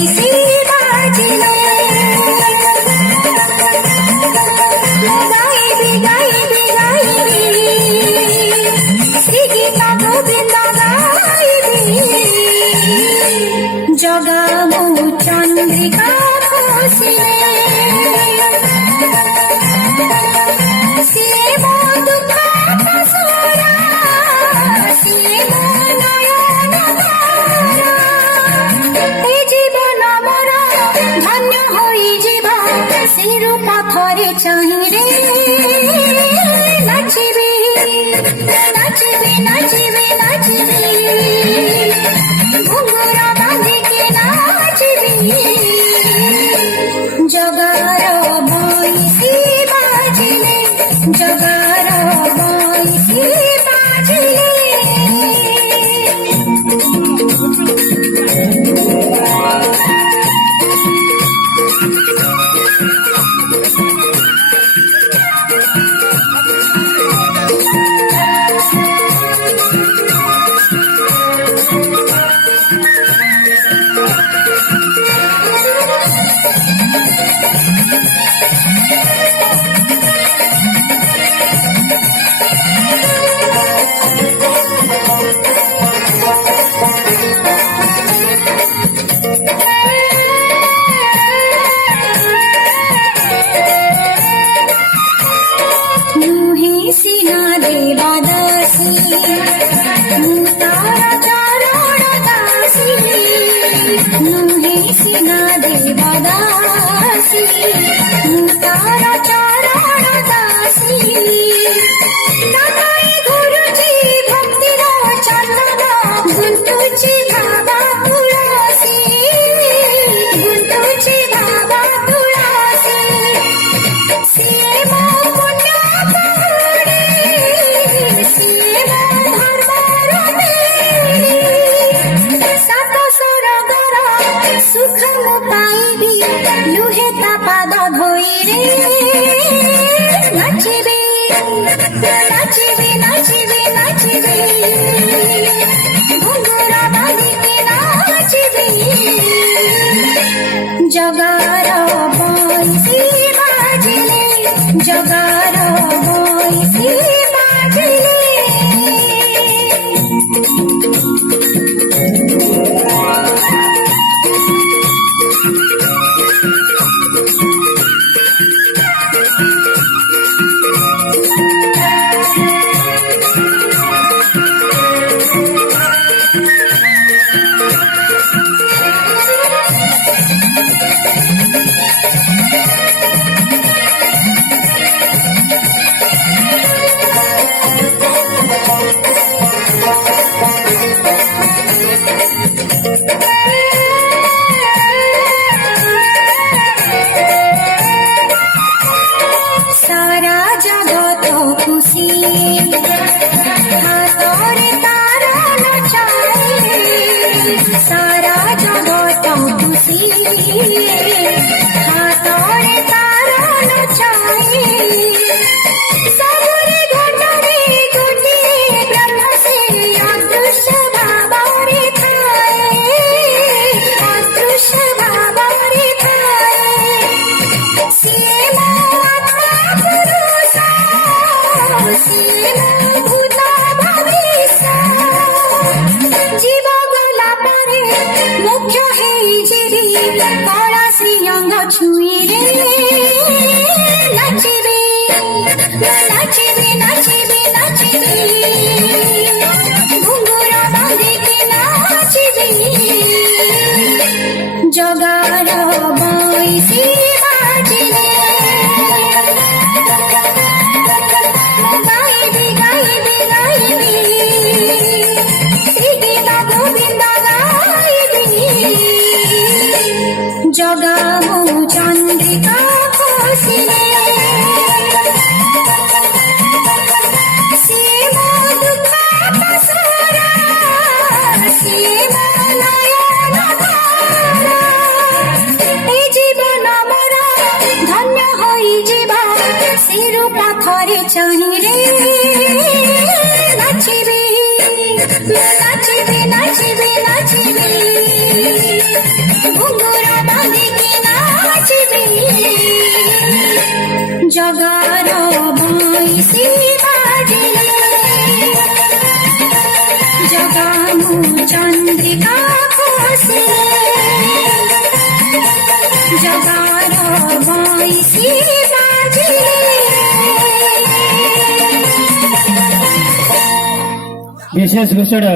ବଇସି ବାଜିଲେ ଗାଇବି ଗାଇବି ଗାଇବି ଶ୍ରୀ ଗୀତ ଗୋବିନ୍ଦ ଗାଇବି ଜଗା ମୋ ଚନ୍ଦ୍ରିକା ଖୋସିଲେ ସିଏ ମୋ ଦୁଃଖ ପସରା ସିଏ ମୋ ନୟନ ତାରା ଏ ଜୀବନ ମୋର ଧନ୍ୟ ହୋଇଯିବ ସେ ରୂପ ଥରେ ଚାହିଁରେ ନାଚିବି ନାଚିବି ନାଚିବି ନାଚିବି ଘୁଙ୍ଗୁର ବାନ୍ଧିକି ନାଚିବି ଜଗାର ବଇସି ବାଜିଲେ ଜଗାର ବଇସି ବାଜିଲେ सिना देवा दासी तारा चरण दासी नुहे सिना देवा दासी तारा चरण दासी नानाई गुरुजी भक्तिर चंदन गुंतुची भावा तुळसी गुंतुची भावा तुळसी सिए मो पुण्य सुख मु पाइबी लुहे ता पाद धोइरे नाचिबी नाचिबी नाचिबी नाचिबी घुंगुर बांधिके नाचिबी जगार बइसी बाजिले जगार बइसी बाजिले सारा जगत खुशी हातरे तारा नचाए सारा जगत खुशी हातरे तारा नचाए सबरे घटरे गोटिए ब्रह्म से अदृश्य भावरे थाए अदृश्य भावरे थाए सिए जीव गला परे मुख्य हेजिरी कला श्रीअंग छुईरे नाचिबी नाचिबी नाचिबी नाचिबी घुंगुर बांधिके नाचिबी जगार बइसी बाजिले गाइबी गाइबी गाइबी श्री गीत गोविंद गाइबी जगा मो चंद्रिका खोसिले सिए मो दुःख पसरा सिए मो नयन तारा ए जीवन मोर धन्य होइजिबा से रूप थरे चाहिरे नाचिबी नाचिबी नाचिबी नाचिबी घुंगुर चन्द्रिका खस्ने जगार बाइसी बाजिले विशेष घोषणा